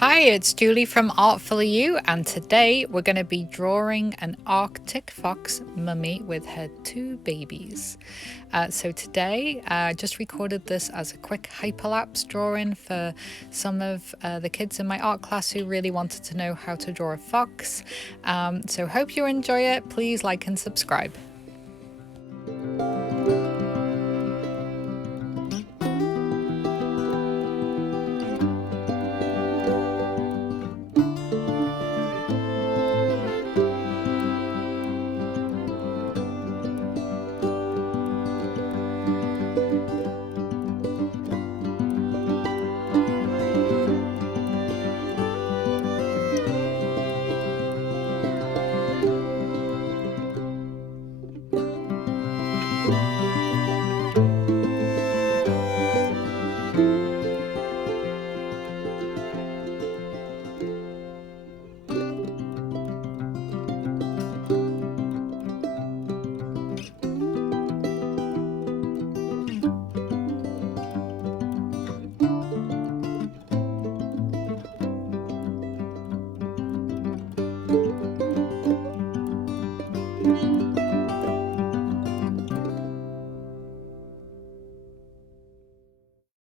Hi, it's Julie from Artfully You, and today we're going to be drawing an Arctic fox mummy with her two babies. So today I just recorded this as a quick hyperlapse drawing for some of the kids in my art class who really wanted to know how to draw a fox. So hope you enjoy it. Please like and subscribe.